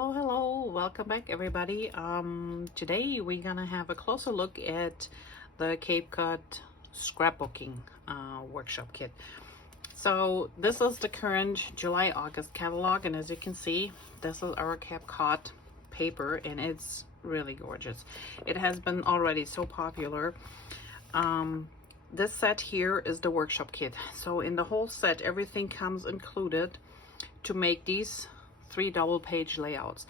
Hello, welcome back everybody. Today we're gonna have a closer look at the Cape Cod scrapbooking workshop kit. So this is the current July-August catalog, and as you can see, this is our Cape Cod paper, and it's really gorgeous. It has been already so popular. This set here is the workshop kit. So in the whole set, everything comes included to make these 3 double page layouts,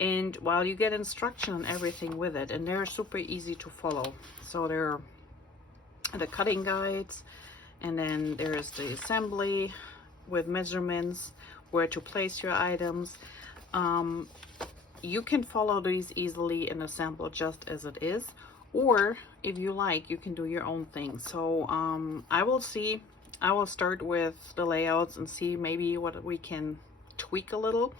and while you get instruction and everything with it, and they're super easy to follow. So there are the cutting guides, and then there's the assembly with measurements, where to place your items. You can follow these easily and assemble just as it is, or if you like, you can do your own thing. So I will start with the layouts and see maybe what we can tweak a little,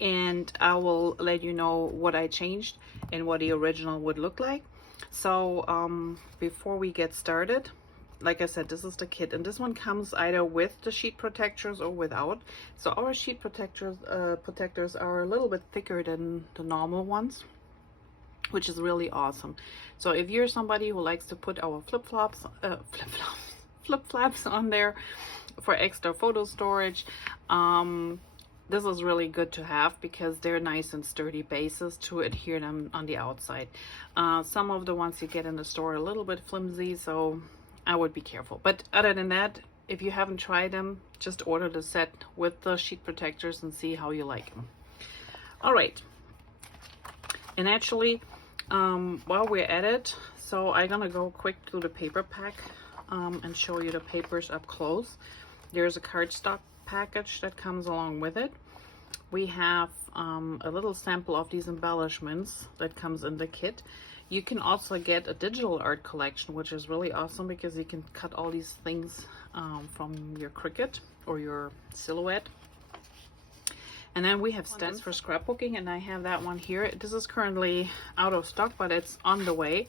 and I will let you know what I changed and what the original would look like. So before we get started, like I said, this is the kit, and this one comes either with the sheet protectors or without. So our sheet protectors are a little bit thicker than the normal ones, which is really awesome. So if you're somebody who likes to put our flip-flops on there for extra photo storage, this is really good to have because they're nice and sturdy bases to adhere them on the outside. Some of the ones you get in the store are a little bit flimsy, so I would be careful. But other than that, if you haven't tried them, just order the set with the sheet protectors and see how you like them. All right. And actually, while we're at it, so I'm gonna go quick through the paper pack and show you the papers up close. There's a cardstock package that comes along with it. We have a little sample of these embellishments that comes in the kit. You can also get a digital art collection, which is really awesome because you can cut all these things from your Cricut or your Silhouette. And then we have stems for scrapbooking, and I have that one here. This is currently out of stock, but it's on the way.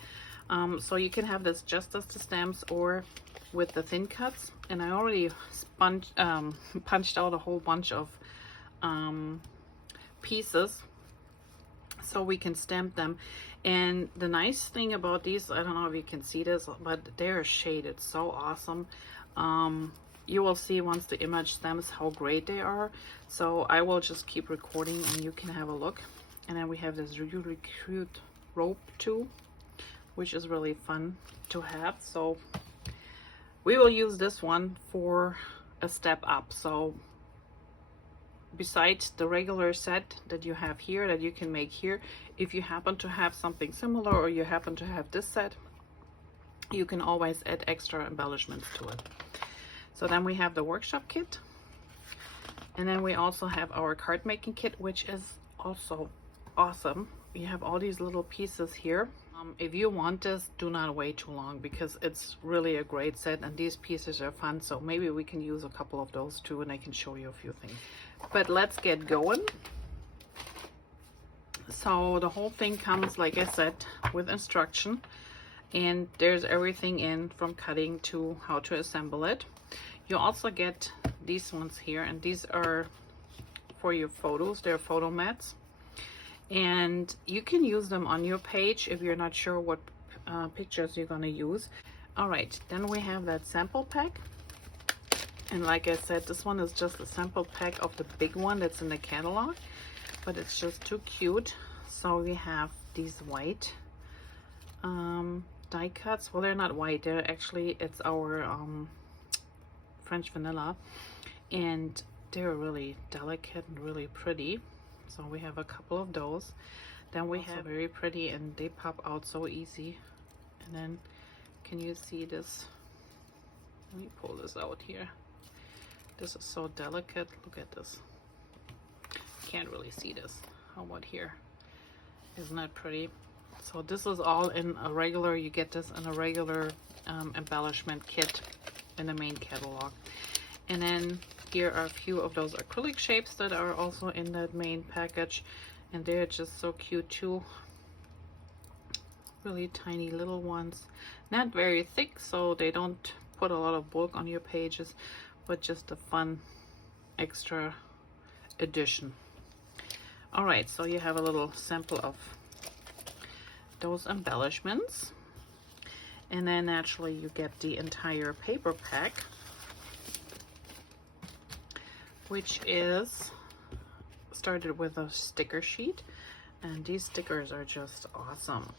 So you can have this just as the stamps or with the thin cuts. And I already punched out a whole bunch of pieces so we can stamp them. And the nice thing about these, I don't know if you can see this, but they're shaded so awesome. You will see once the image stems how great they are. So I will just keep recording and you can have a look. And then we have this really cute rope too, which is really fun to have. So we will use this one for a step up. So besides the regular set that you have here, that you can make here, if you happen to have something similar or you happen to have this set, you can always add extra embellishments to it. So then we have the workshop kit, and then we also have our card making kit, which is also awesome. We have all these little pieces here. If you want this, do not wait too long because it's really a great set and these pieces are fun. So maybe we can use a couple of those too, and I can show you a few things. But let's get going. So the whole thing comes, like I said, with instruction, and there's everything in from cutting to how to assemble it. You also get these ones here, and these are for your photos. They're photo mats, and you can use them on your page if you're not sure what pictures you're going to use. All right, then we have that sample pack, and like I said, this one is just a sample pack of the big one that's in the catalog, but it's just too cute. So we have these white die cuts. Well, they're not white, they're actually, it's our French vanilla, and they're really delicate and really pretty. So we have a couple of those. Then we have very pretty, and they pop out so easy. And then can you see this? Let me pull this out here. This is so delicate. Look at this. Can't really see this. How about here? Isn't that pretty? So this is all in a regular, you get this in a regular embellishment kit in the main catalog. And then here are a few of those acrylic shapes that are also in that main package, and they're just so cute too. Really tiny little ones, not very thick, so they don't put a lot of bulk on your pages, but just a fun extra addition. All right, so you have a little sample of those embellishments. And then naturally you get the entire paper pack, which is started with a sticker sheet. And these stickers are just awesome.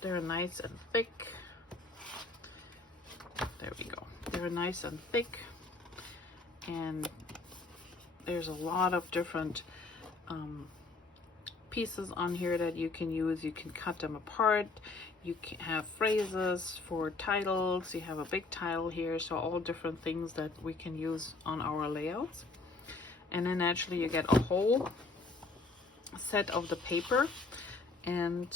They're nice and thick. There we go. They're nice and thick. And there's a lot of different pieces on here that you can use. You can cut them apart. You can have phrases for titles. You have a big title here, so all different things that we can use on our layouts. And then actually you get a whole set of the paper, and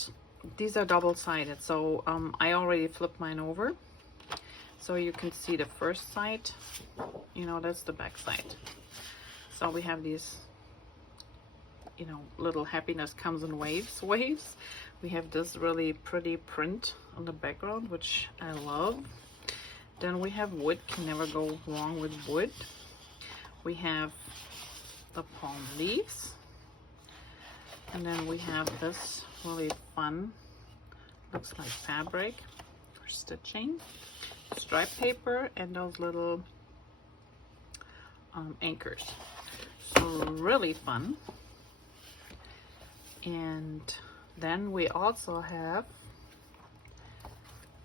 these are double-sided, so I already flipped mine over so you can see the first side. You know, that's the back side. So we have these, you know, little happiness comes in waves. We have this really pretty print on the background, which I love. Then we have wood. Can never go wrong with wood. We have the palm leaves, and then we have this really fun, looks like fabric for stitching, stripe paper, and those little anchors. So really fun. And then we also have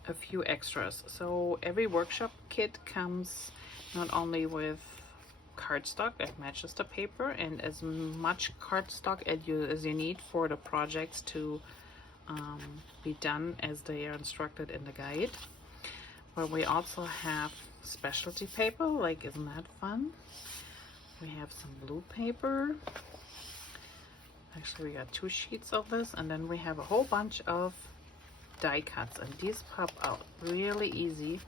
a few extras. So every workshop kit comes not only with cardstock that matches the paper and as much cardstock as you need for the projects to be done as they are instructed in the guide, but we also have specialty paper. Like, isn't that fun? We have some blue paper. Actually, we got 2 sheets of this, and then we have a whole bunch of die cuts, and these pop out really easy.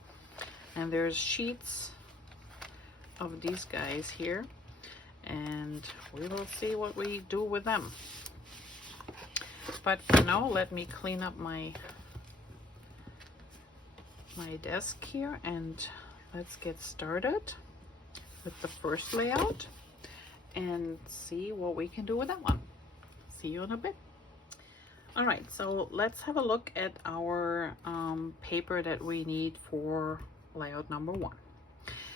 And there's sheets of these guys here, and we will see what we do with them. But for now, let me clean up my desk here, and let's get started with the first layout and see what we can do with that one. See you in a bit. All right, so let's have a look at our paper that we need for layout number 1.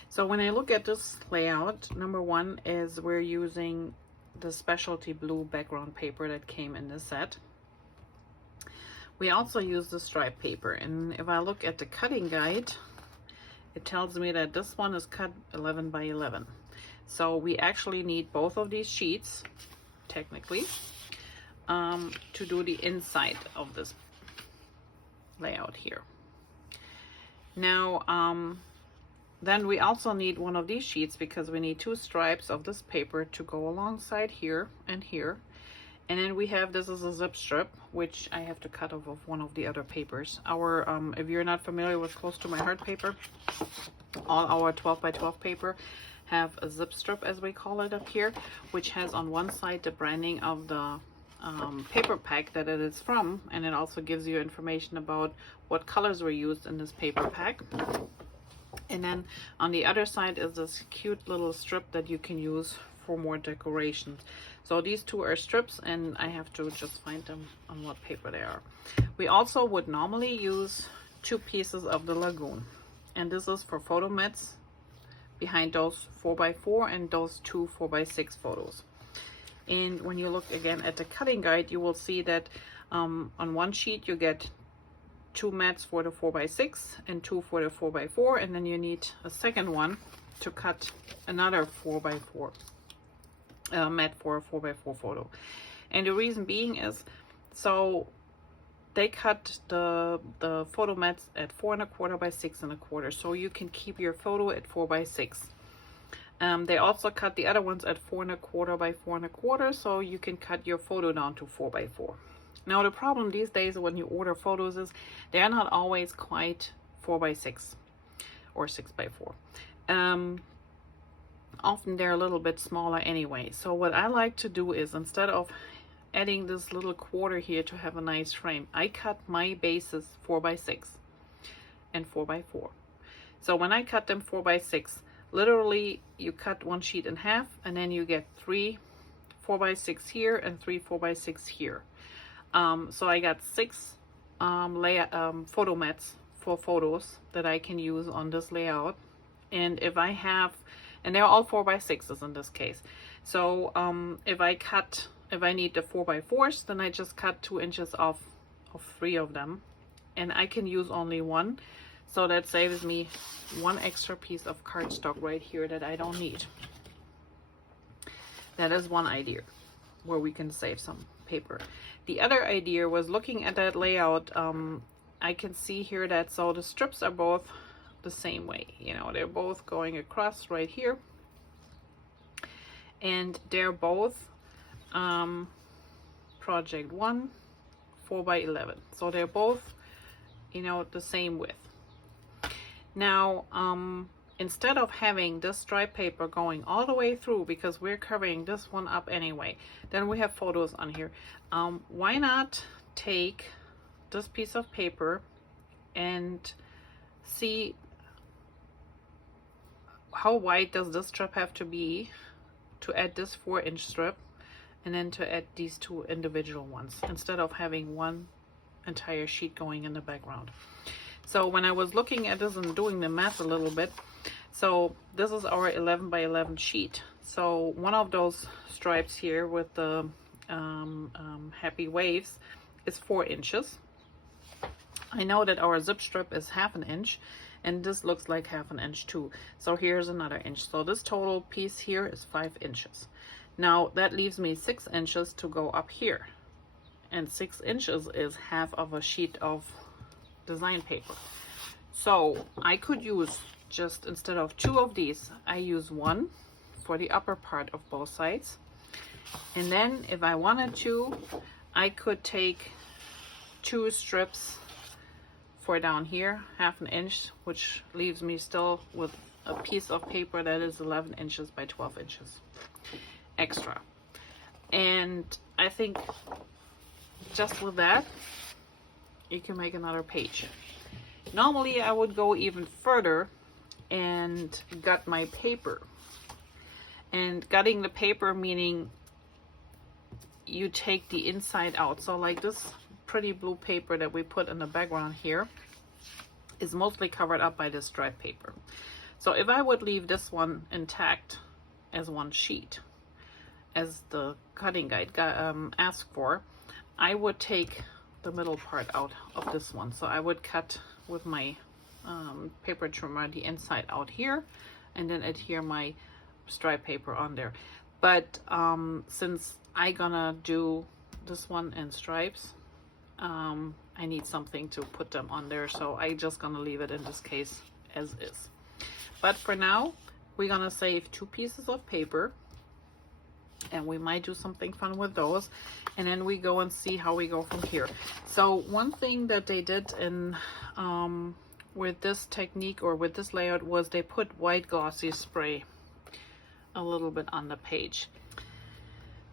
So when I look at this layout, number 1 is we're using the specialty blue background paper that came in the set. We also use the stripe paper, and if I look at the cutting guide, it tells me that this one is cut 11 by 11. So we actually need both of these sheets, technically, to do the inside of this layout here. Now, then we also need one of these sheets because we need 2 stripes of this paper to go alongside here and here. And then we have, this is a zip strip, which I have to cut off of one of the other papers. Our, if you're not familiar with Close to My Heart paper, all our 12 by 12 paper have a zip strip, as we call it up here, which has on one side the branding of the paper pack that it is from, and it also gives you information about what colors were used in this paper pack. And then on the other side is this cute little strip that you can use for more decorations. So these 2 are strips, and I have to just find them on what paper they are. We also would normally use 2 pieces of the Lagoon, and this is for photo mats behind those 4x4 and those 2 4x6 photos. And when you look again at the cutting guide, you will see that on one sheet you get 2 mats for the 4x6 and 2 for the 4x4, and then you need a second one to cut another 4x4 mat for a 4x4 photo. And the reason being is, so they cut the photo mats at 4 1/4 by 6 1/4, so you can keep your photo at 4x6. They also cut the other ones at 4 1/4 by 4 1/4, so you can cut your photo down to 4x4. Now the problem these days when you order photos is they are not always quite 4x6 or 6x4. Often they're a little bit smaller anyway. So what I like to do is, instead of adding this little quarter here to have a nice frame, I cut my bases 4x6 and 4x4. So when I cut them 4x6, literally you cut one sheet in half, and then you get 3 4x6 here and 3 4x6 here. So I got 6 photo mats for photos that I can use on this layout. And if I have, and they're all 4x6s in this case. So if I need the 4x4s, then I just cut 2 inches off of 3 of them. And I can use only 1. So that saves me 1 extra piece of cardstock right here that I don't need. That is one idea where we can save some paper. The other idea was looking at that layout. I can see here that so the strips are both the same way. You know, they're both going across right here. And they're both project 1 4x11. So they're both, you know, the same width. Now, instead of having this stripe paper going all the way through, because we're covering this one up anyway, then we have photos on here. Why not take this piece of paper and see how wide does this strip have to be to add this 4-inch strip, and then to add these 2 individual ones, instead of having one entire sheet going in the background. So when I was looking at this and doing the math a little bit, so this is our 11x11 sheet. So one of those stripes here with the happy waves is 4 inches. I know that our zip strip is 1/2 inch, and this looks like 1/2 inch too. So here's another inch. So this total piece here is 5 inches. Now that leaves me 6 inches to go up here. And 6 inches is half of a sheet of design paper. So I could use, just instead of 2 of these, I use 1 for the upper part of both sides. And then if I wanted to, I could take 2 strips for down here, 1/2 inch, which leaves me still with a piece of paper that is 11 inches by 12 inches extra. And I think just with that, you can make another page. Normally I would go even further and gut my paper. And gutting the paper meaning you take the inside out. So like this pretty blue paper that we put in the background here is mostly covered up by this stripe paper. So if I would leave this one intact as one sheet, as the cutting guide asked for, I would take the middle part out of this one. So I would cut with my paper trimmer the inside out here, and then adhere my stripe paper on there. But since I gonna do this one in stripes, I need something to put them on there, so I just gonna leave it in this case as is. But for now, we're gonna save 2 pieces of paper, and we might do something fun with those, and then we go and see how we go from here. So one thing that they did in with this technique or with this layout was they put white glossy spray a little bit on the page.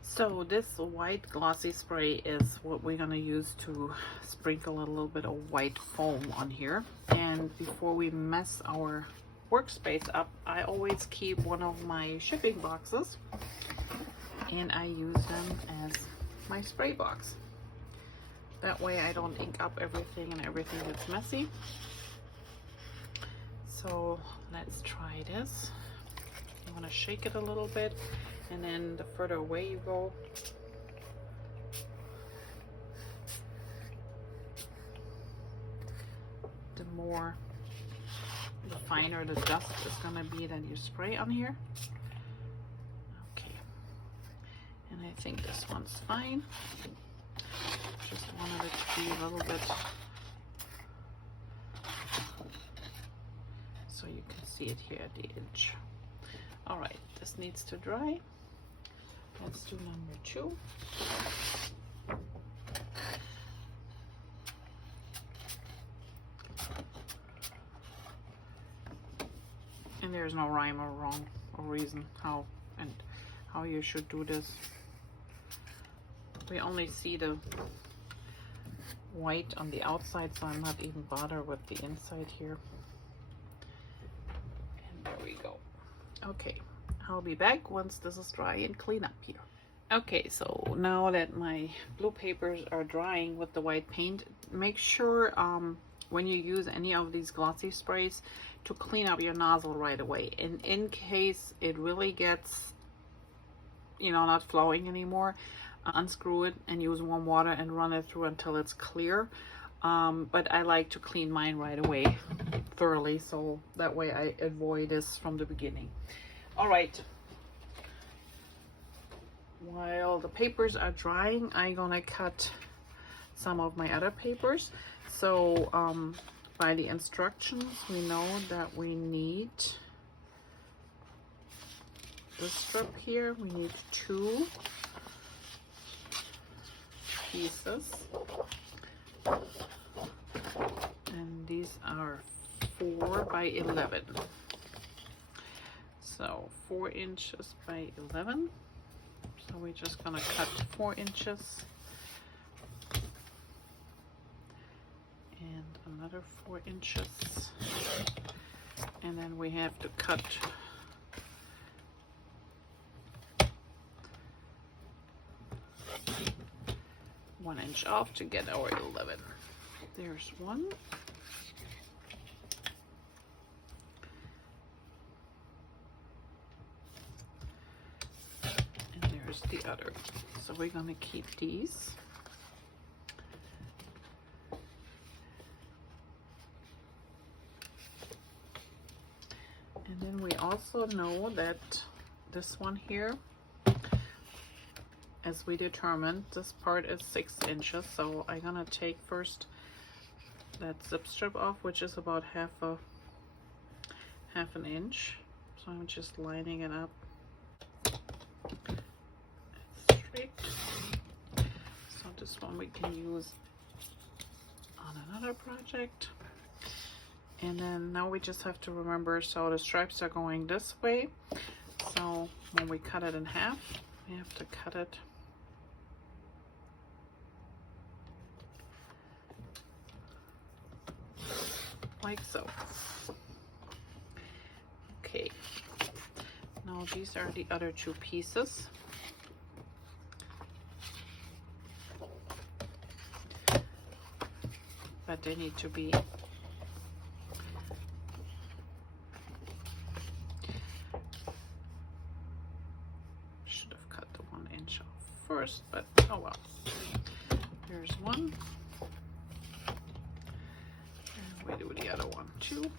So this white glossy spray is what we're gonna use to sprinkle a little bit of white foam on here. And before we mess our workspace up, I always keep one of my shipping boxes, and I use them as my spray box. That way I don't ink up everything and everything gets messy. So let's try this. You want to shake it a little bit, and then the further away you go, the finer the dust is going to be that you spray on here. Okay, and I think this one's fine. Just wanted it to be a little bit so you can see it here at the edge. All right, this needs to dry. Let's do number 2. And there's no rhyme or wrong or reason how you should do this. We only see the white on the outside, so I'm not even bothered with the inside here. And there we go. Okay, I'll be back once this is dry and clean up here. Okay, so now that my blue papers are drying with the white paint, make sure when you use any of these glossy sprays to clean up your nozzle right away. And in case it really gets, you know, not flowing anymore, unscrew it and use warm water and run it through until it's clear. But I like to clean mine right away thoroughly, so that way I avoid this from the beginning. All right. While the papers are drying, I'm gonna cut some of my other papers. So by the instructions, we know that we need this strip here. We need 2 pieces. And these are 4 by 11. So 4 inches by 11. So we're just gonna cut 4 inches and another 4 inches, and then we have to cut 1 inch off to get our 11. There's one. The other. So we're going to keep these. And then we also know that this one here, as we determined, this part is 6 inches. So I'm going to take first that zip strip off, which is about half an inch. So I'm just lining it up. So this one we can use on another project. And then now we just have to remember, so the stripes are going this way. So when we cut it in half, we have to cut it like so. Okay, now these are the other 2 pieces. But they need to be should have cut the 1 inch off first, but oh well. There's one, and we do the other one too.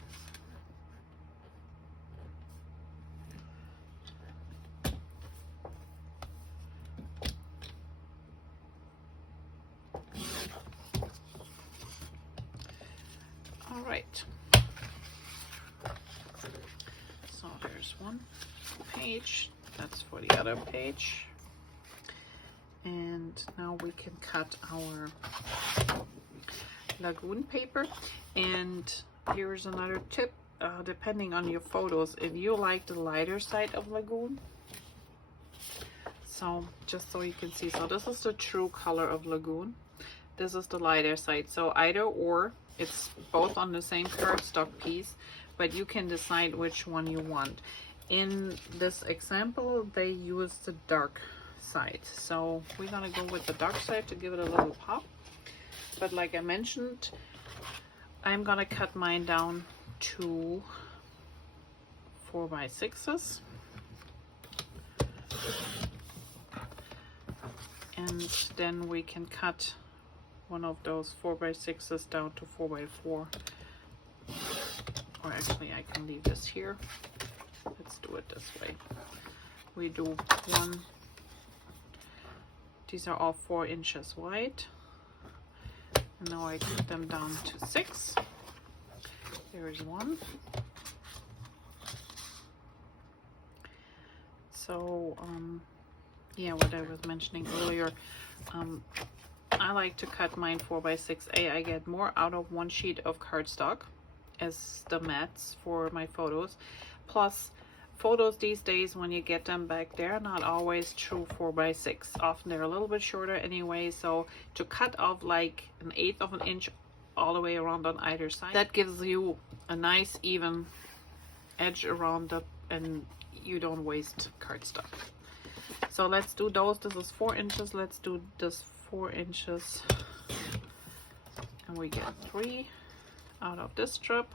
Right, so there's one page, that's for the other page, and now we can cut our Lagoon paper. And here's another tip, depending on your photos, if you like the lighter side of Lagoon, so just so you can see, so this is the true color of Lagoon, this is the lighter side, so either or. It's both on the same cardstock piece, but you can decide which one you want. In this example, they use the dark side. So we're gonna go with the dark side to give it a little pop. But like I mentioned, I'm gonna cut mine down to 4 by 6s. And then we can cut one of those 4 by 6s down to 4 by 4, or actually I can leave this here. Let's do it this way. We do 1, these are all 4 inches wide, and now I cut them down to 6. There is one. So yeah, what I was mentioning earlier, I like to cut mine 4 by 6A. I get more out of one sheet of cardstock as the mats for my photos. Plus, photos these days, when you get them back, they're not always true 4 by 6. Often they're a little bit shorter anyway. So to cut off like 1/8 of an inch all the way around on either side, that gives you a nice even edge around and you don't waste cardstock. So let's do those. This is 4 inches. Let's do this 4 inches. And we get 3 out of this strip.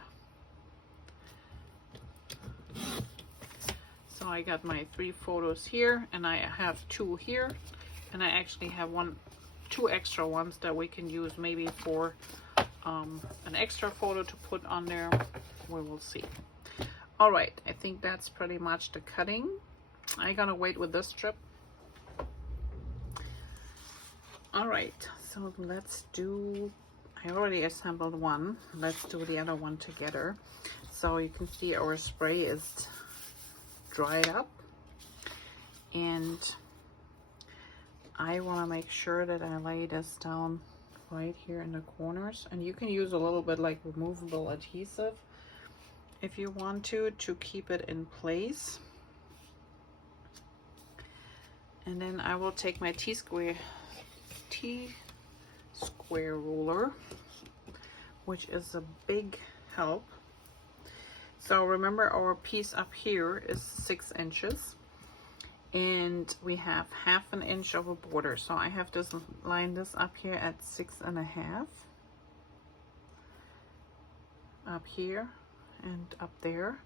So I got my 3 photos here, and I have 2 here, and I actually have 2 extra ones that we can use maybe for an extra photo to put on there. We will see. All right, I think that's pretty much the cutting. I'm gonna wait with this strip. All right, so let's do, I already assembled one. Let's do the other one together. So you can see our spray is dried up, and I want to make sure that I lay this down right here in the corners, and you can use a little bit like removable adhesive if you want to keep it in place. And then I will take my T-square ruler, which is a big help. So remember, our piece up here is 6 inches, and we have 1/2 inch of a border. So I have to line this up here at 6.5, up here and up there.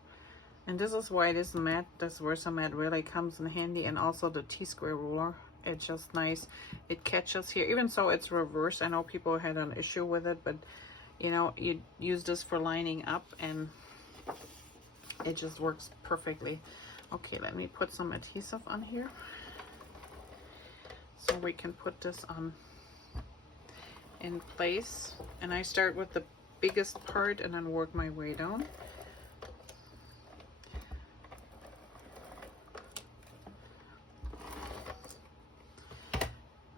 And this is why this mat, this VersaMat, really comes in handy, and also the T-square ruler. It's just nice. It catches here, even so it's reversed. I know people had an issue with it, but you know, you use this for lining up and it just works perfectly. Okay, let me put some adhesive on here so we can put this on in place. And I start with the biggest part and then work my way down.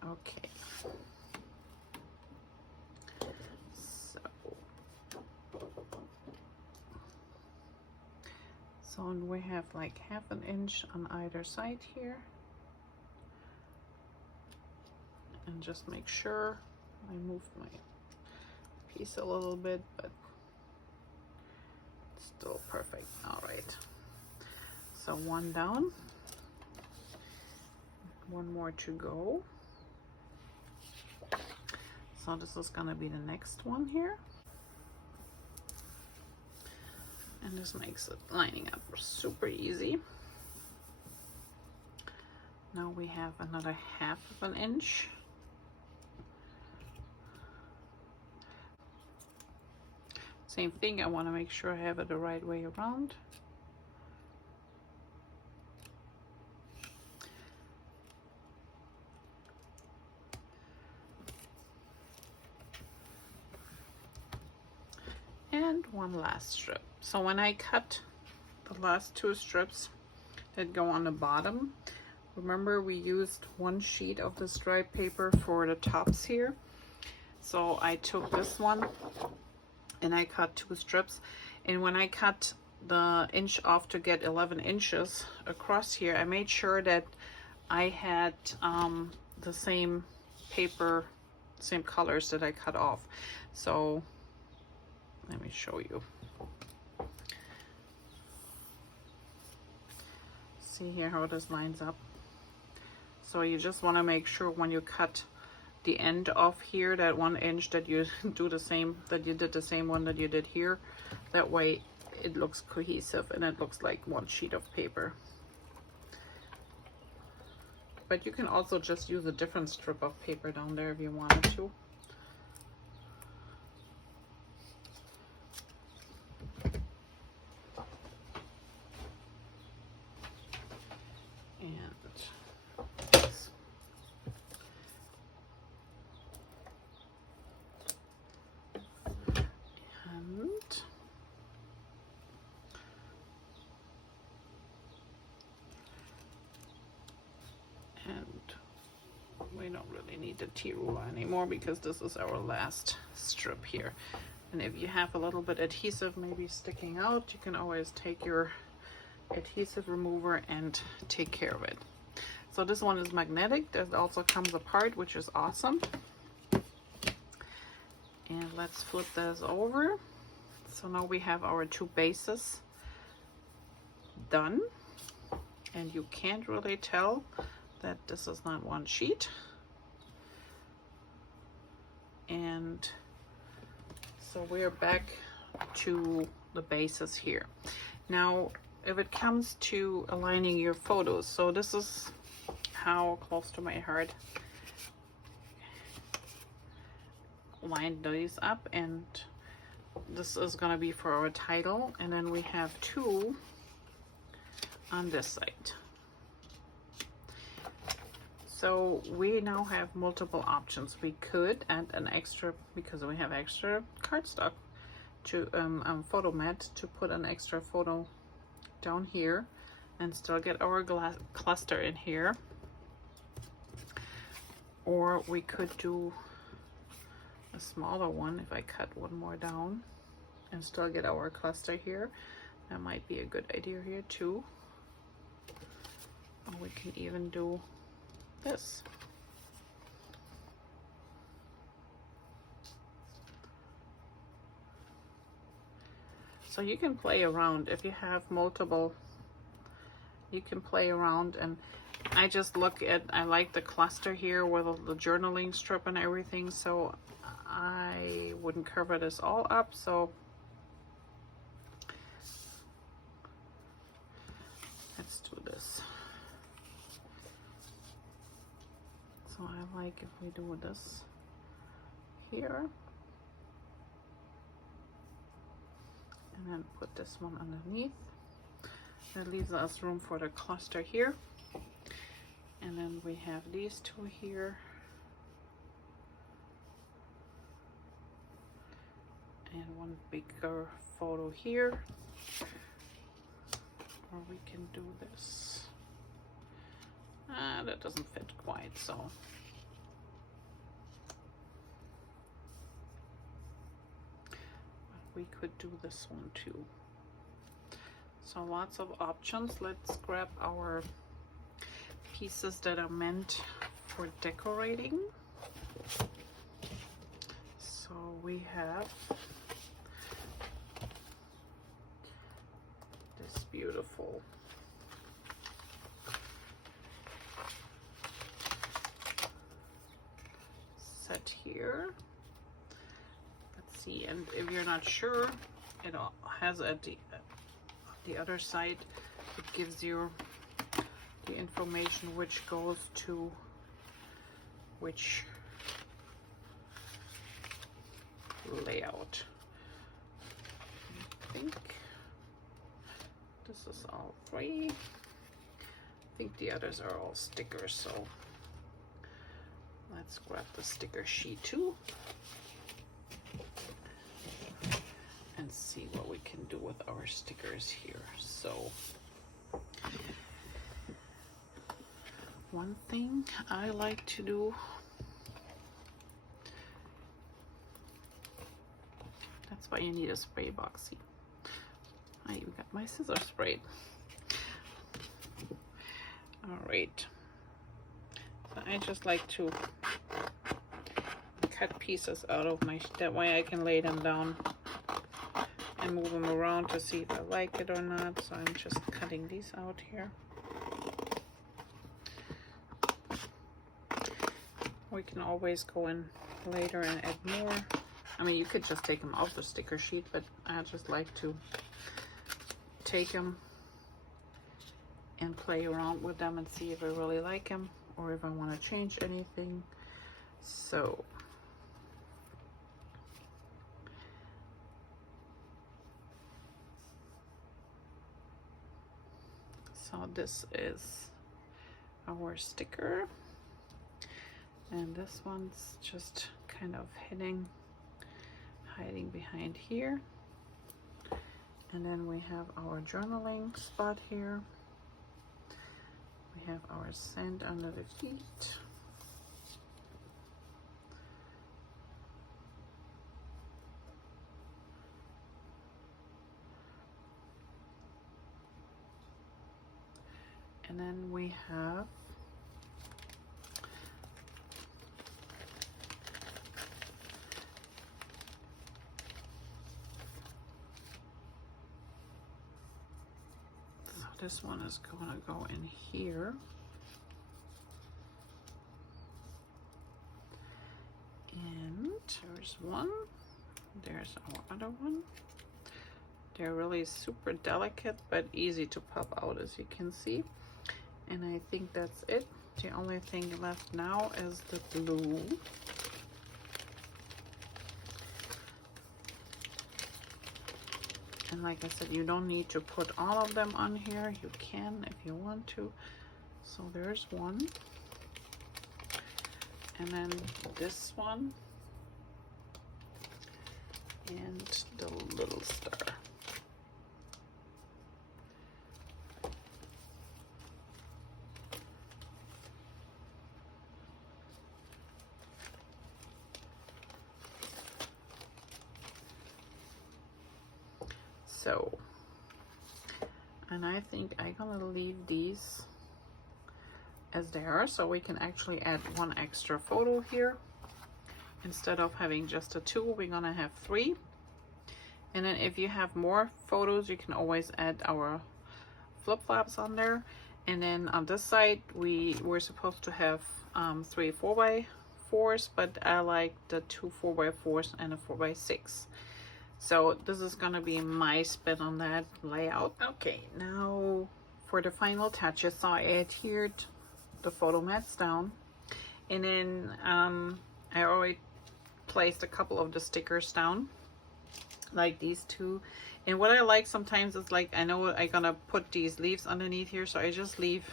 Okay. So we have like 1/2 inch on either side here, and just make sure I move my piece a little bit, but it's still perfect. All right, so 1 down, 1 more to go. So this is gonna be the next one here. And this makes it lining up super easy. Now we have another 1/2 inch. Same thing, I want to make sure I have it the right way around. And 1 last strip. So when I cut the last 2 strips that go on the bottom, remember we used 1 sheet of the stripe paper for the tops here. So I took this one and I cut 2 strips, and when I cut the inch off to get 11 inches across here, I made sure that I had the same paper, same colors that I cut off. So let me show you. See here how this lines up. So you just want to make sure when you cut the end off here, that 1 inch, that you do the same, that you did the same one that you did here. That way it looks cohesive and it looks like 1 sheet of paper. But you can also just use a different strip of paper down there if you wanted to. We don't really need the T-ruler anymore because this is our last strip here. And if you have a little bit adhesive maybe sticking out, you can always take your adhesive remover and take care of it. So this one is magnetic. That also comes apart, which is awesome. And let's flip this over. So now we have our 2 bases done. And you can't really tell that this is not one sheet. And so we're back to the bases here. Now, if it comes to aligning your photos, so this is how close to my heart line these up, and this is gonna be for our title, and then we have two on this side. So we now have multiple options. We could add an extra, because we have extra cardstock, to photo mat, to put an extra photo down here and still get our glass cluster in here. Or we could do a smaller one if I cut one more down and still get our cluster here. That might be a good idea here too. Or we can even do this. So you can play around. If you have multiple, you can play around. And I just look at, I like the cluster here with the journaling strip and everything, so I wouldn't cover this all up. So let's do this. So I like if we do this here, and then put this one underneath. That leaves us room for the cluster here. And then we have these two here. And one bigger photo here. Or we can do this. That doesn't fit quite, so. But we could do this one too. So lots of options. Let's grab our pieces that are meant for decorating. So we have this beautiful set here. Let's see, and if you're not sure, it has at the other side, it gives you the information which goes to which layout. I think this is all three. I think the others are all stickers, so let's grab the sticker sheet too and see what we can do with our stickers here. So one thing I like to do, that's why you need a spray box. See, I even got my scissors sprayed. All right, so I just like to cut pieces out of my, that way I can lay them down and move them around to see if I like it or not. So I'm just cutting these out here. We can always go in later and add more. I mean, you could just take them off the sticker sheet, but I just like to take them and play around with them and see if I really like them or if I want to change anything. So this is our sticker, and this one's just kind of hiding behind here. And then we have our journaling spot here. We have our sand under the feet. And then we have this one is going to go in here. there's one. There's our other one. They're really super delicate but easy to pop out, as you can see. And I think that's it. The only thing left now is the glue. And like I said, you don't need to put all of them on here. You can if you want to. So there's one. And then this one. And the little star. So, and I think I'm gonna leave these as they are, so we can actually add one extra photo here. Instead of having just a 2, we're gonna have 3. And then if you have more photos, you can always add our flip-flops on there. And then on this side, we're supposed to have 3 4x4s, but I like the 2 4x4s and a 4x6. So this is gonna be my spin on that layout. Okay, now for the final touches, so I adhered the photo mats down, and then I already placed a couple of the stickers down, like these 2. And what I like sometimes is, like, I know I'm gonna put these leaves underneath here, so I just leave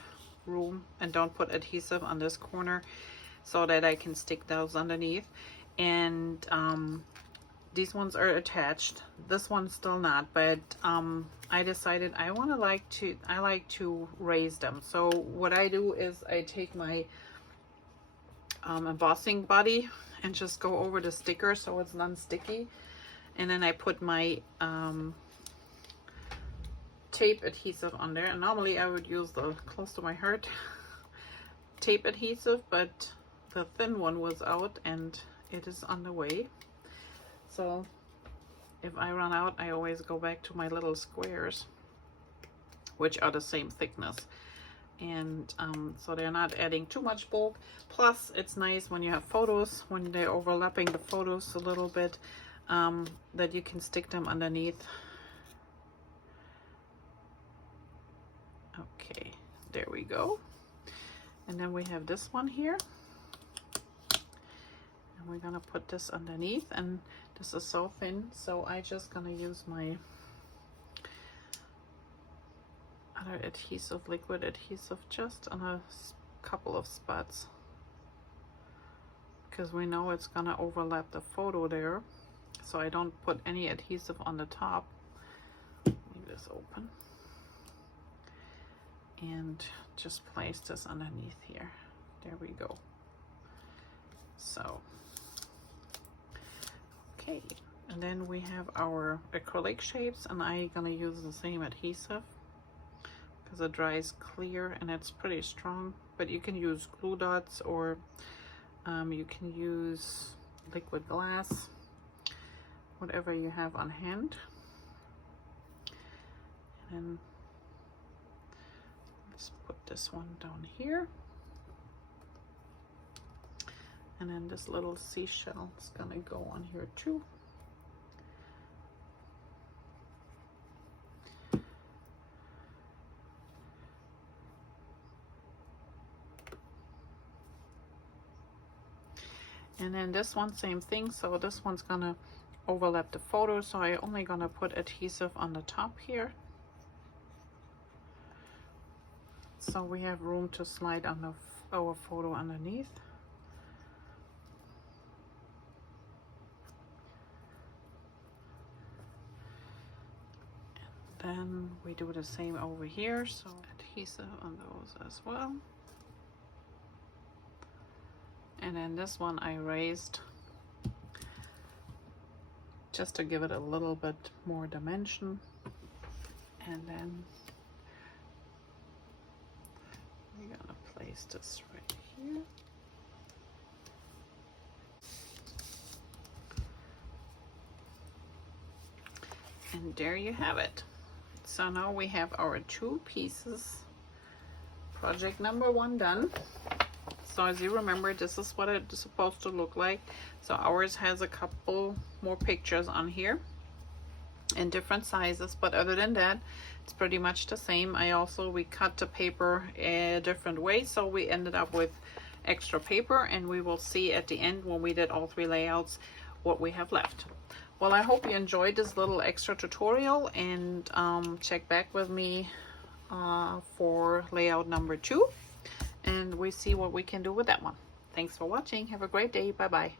room and don't put adhesive on this corner so that I can stick those underneath. And these ones are attached. This one's still not, but I decided I like to raise them. So what I do is I take my embossing body and just go over the sticker so it's non-sticky, and then I put my tape adhesive on there. And normally I would use the close to my heart tape adhesive, but the thin one was out and it is on the way. So if I run out, I always go back to my little squares, which are the same thickness. And so they're not adding too much bulk. Plus, it's nice when you have photos, when they're overlapping the photos a little bit, that you can stick them underneath. Okay, there we go. And then we have this one here. And we're gonna put this underneath, and this is so thin, so I just gonna use my other adhesive, liquid adhesive, just on a couple of spots, because we know it's gonna overlap the photo there, so I don't put any adhesive on the top. Leave this open and just place this underneath here. There we go. So okay, and then we have our acrylic shapes, and I'm gonna use the same adhesive because it dries clear and it's pretty strong. But you can use glue dots, or you can use liquid glass, whatever you have on hand. And let's put this one down here. And then this little seashell is gonna go on here too. And then this one, same thing. So this one's gonna overlap the photo, so I'm only gonna put adhesive on the top here, so we have room to slide on our photo underneath. Then we do the same over here, so adhesive on those as well. And then this one I raised just to give it a little bit more dimension. And then we're gonna place this right here. And there you have it. So now we have our 2 pieces. Project number 1 done. So as you remember, this is what it's supposed to look like. So ours has a couple more pictures on here in different sizes, but other than that, it's pretty much the same. We cut the paper a different way, so we ended up with extra paper, and we will see at the end when we did all 3 layouts what we have left. Well, I hope you enjoyed this little extra tutorial, and check back with me for layout number 2, and we see what we can do with that one. Thanks for watching. Have a great day. Bye bye.